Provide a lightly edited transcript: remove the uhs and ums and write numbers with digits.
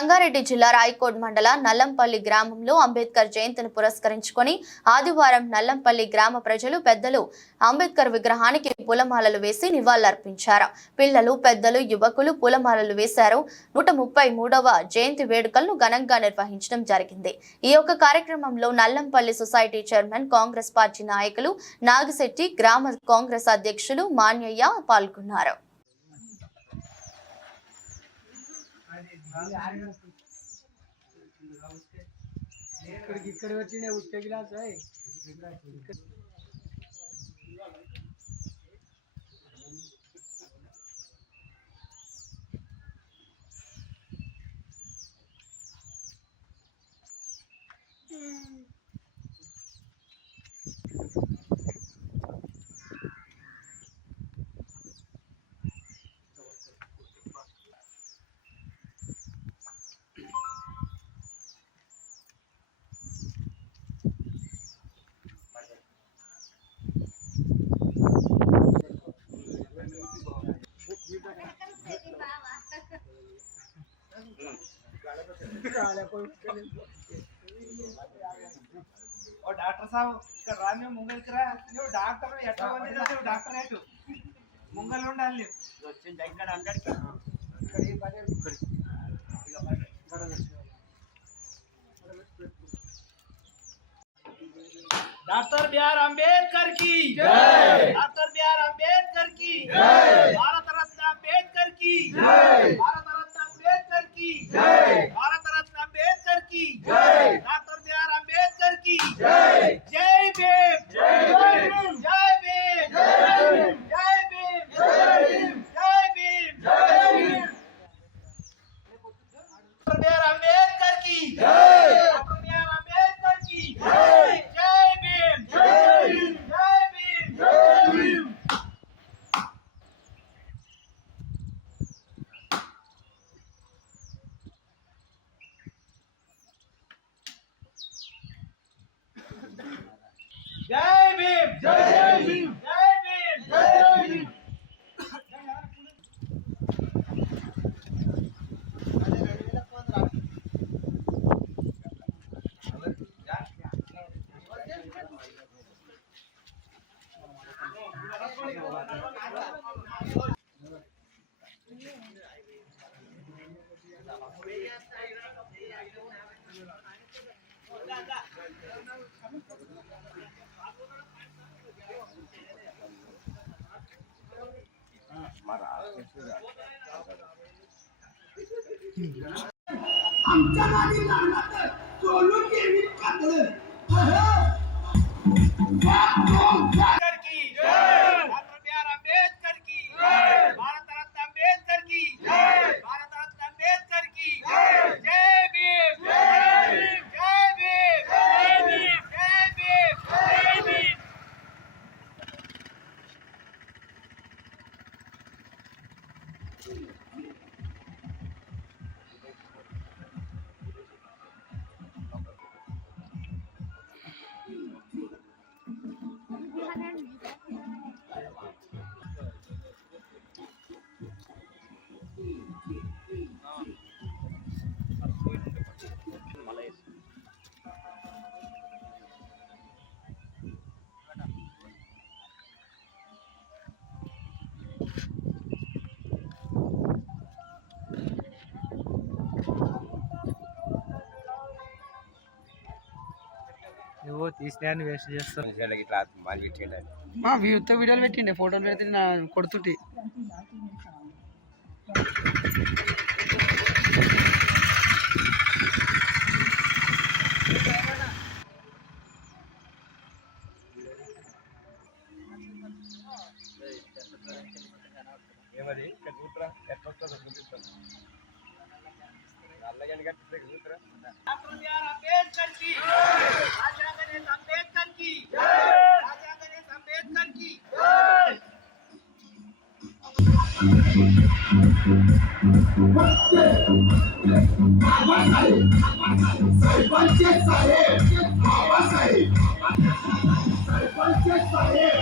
సంగారెడ్డి జిల్లా రాయకోడ్ మండల నల్లంపల్లి గ్రామంలో అంబేద్కర్ జయంతిని పురస్కరించుకొని ఆదివారం నల్లంపల్లి గ్రామ ప్రజలు పెద్దలు అంబేద్కర్ విగ్రహానికి పూలమాలలు వేసి నివాళులర్పించారు. పిల్లలు, పెద్దలు, యువకులు పూలమాలలు వేశారు. 133వ జయంతి వేడుకలను ఘనంగా నిర్వహించడం జరిగింది. ఈ యొక్క కార్యక్రమంలో నల్లంపల్లి సొసైటీ చైర్మన్, కాంగ్రెస్ పార్టీ నాయకులు నాగిశెట్టి, గ్రామ కాంగ్రెస్ అధ్యక్షులు మాన్యయ్య పాల్గొన్నారు. ఇక్కడ వచ్చిన उसके गिलास है और डॉक्टर साहब ఇక్కడ రాని ముంగల్కి రా నువ్వు డాక్టర్ ఎట్లా వండినా నువ్వు డాక్టర్ రేటు ముంగల్ ఉండాలి వచ్చింది ఇక్కడ అందరికి ఇక్కడ ఈ పడే डॉक्टर बी.आर. अंबेडकर की जय, डॉक्टर बी.आर. अंबेडकर की जय, भारत रत्न अंबेडकर की जय, भारत रत्न अंबेडकर की जय, भारत रत्न अंबेडकर की जय, डॉक्टर बी.आर. अंबेडकर की जय, जय भीम, जय भीम, जय भीम, जय भीम, जय भीम, जय भीम, जय भीम, डॉक्टर बी.आर. अंबेडकर की जय, डॉक्टर बी.आर. अंबेडकर की जय, जय भीम, जय भीम, जय भीम, जय भीम। जय भीम, जय भीम, जय भीम, जय भीम। आमच्या नादी लागणार सोलून गेली कातडे अंबेडकर की जय, डॉक्टर बी.आर. अंबेडकर की जय, भारत रत्न अंबेडकर की जय, भारत रत्न अंबेडकर की जय, जय भीम, जय भीम, जय भीम, जय भीम, जय भीम, जय भीम। वो తీసినాన్ని వేస్ట్ చేస్తారు ఇట్లా మళ్ళీ పెట్టిండండి మా వ్యూతో వీడియోలు పెట్టిండే ఫోటోలు పెడితే నా కొడుతుంటే ఏమది ఇక్కడ చూతురా ఎట్లా వస్తుందో చూపిస్తాను నల్లగని కట్టిస్తే చూతురా डॉक्टर बी.आर. अंबेडकर की जय, राजा गणेश अंबेडकर की जय, राजा गणेश अंबेडकर की जय। साहेब